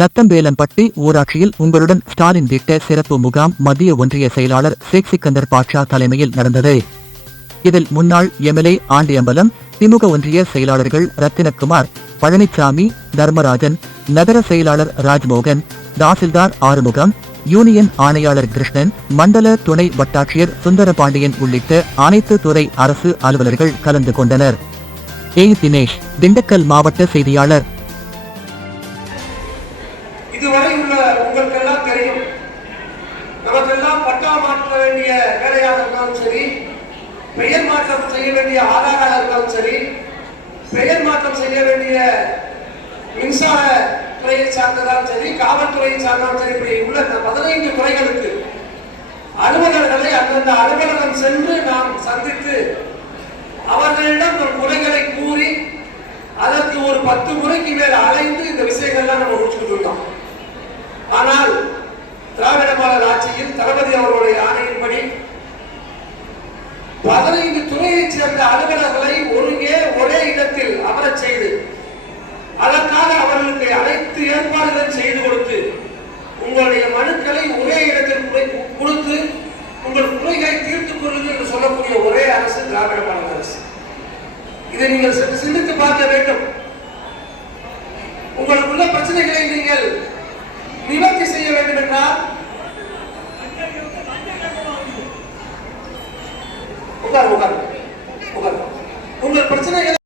நத்தம்பேலம்பட்டி ஊராட்சியில் உங்களுடன் ஸ்டாலின் திட்ட சிறப்பு முகாம் மத்திய ஒன்றிய செயலாளர் ஷேக் சிக்கந்தர் பாட்ஷா தலைமையில் நடந்தது. இதில் முன்னாள் எம்எல்ஏ ஆண்டியம்பலம் திமுக ஒன்றிய செயலாளர்கள் ரத்தினகுமார் பழனிசாமி தர்மராஜன் நகர செயலாளர் ராஜ்மோகன் தாசில்தார் ஆறுமுகம் யூனியன் ஆணையாளர் கிருஷ்ணன் மண்டல துணை வட்டாட்சியர் சுந்தரபாண்டியன் உள்ளிட்ட அனைத்து துறை அரசு அலுவலர்கள் கலந்து கொண்டனர். ஏ தினேஷ் திண்டுக்கல் மாவட்ட செய்தியாளர் இதுவரை உள்ள உங்களுக்கெல்லாம் தெரியும். நமக்கெல்லாம் பட்டா மாற்ற வேண்டிய வேலையாக இருந்தாலும் சரி பெயர் மாற்றம் செய்ய வேண்டிய ஆதாராக இருந்தாலும் சரி பெயர் மாற்றம் செய்ய வேண்டிய மின்சார துறையை சார்ந்ததாலும் சரி காவல்துறையை சார்ந்தாலும் சரி இப்படி உள்ள இந்த பதினைந்து துறைகளுக்கு அலுவலர்களை அந்தந்த அலுவலகம் சென்று நாம் சந்தித்து அவர்களிடம் நம் குறைகளை கூறி அதற்கு ஒரு பத்து முறைக்கு மேல் அலைந்து இந்த விஷயங்கள்லாம் நம்ம முடிச்சுக்கிட்டு இருந்தோம். ஆனால் திராவிட மாடல் ஆட்சியில் தளபதி அவர்களுடைய ஆணையின்படி பதினைந்து துறையைச் சேர்ந்த அலுவலர்களை ஒருங்கே ஒரே இடத்தில் அமரச் செய்து அதற்காக அவர்களுக்கு அனைத்து ஏற்பாடுகள் செய்து கொடுத்து உங்களுடைய மனுக்களை ஒரே இடத்தில் கொடுத்து உங்கள் குறைகளை தீர்த்துக் கொள்வது என்று சொல்லக்கூடிய ஒரே அரசு திராவிட மாடல் அரசு. இதை நீங்கள் சிந்தித்து பார்க்க வேண்டும். உங்களுக்குள்ள பிரச்சனைகளை நீங்கள் நிவர்த்தி செய்ய வேண்டும் என்றால் உட்கார் உட்கார் உங்கள் உங்கள் பிரச்சனைகளை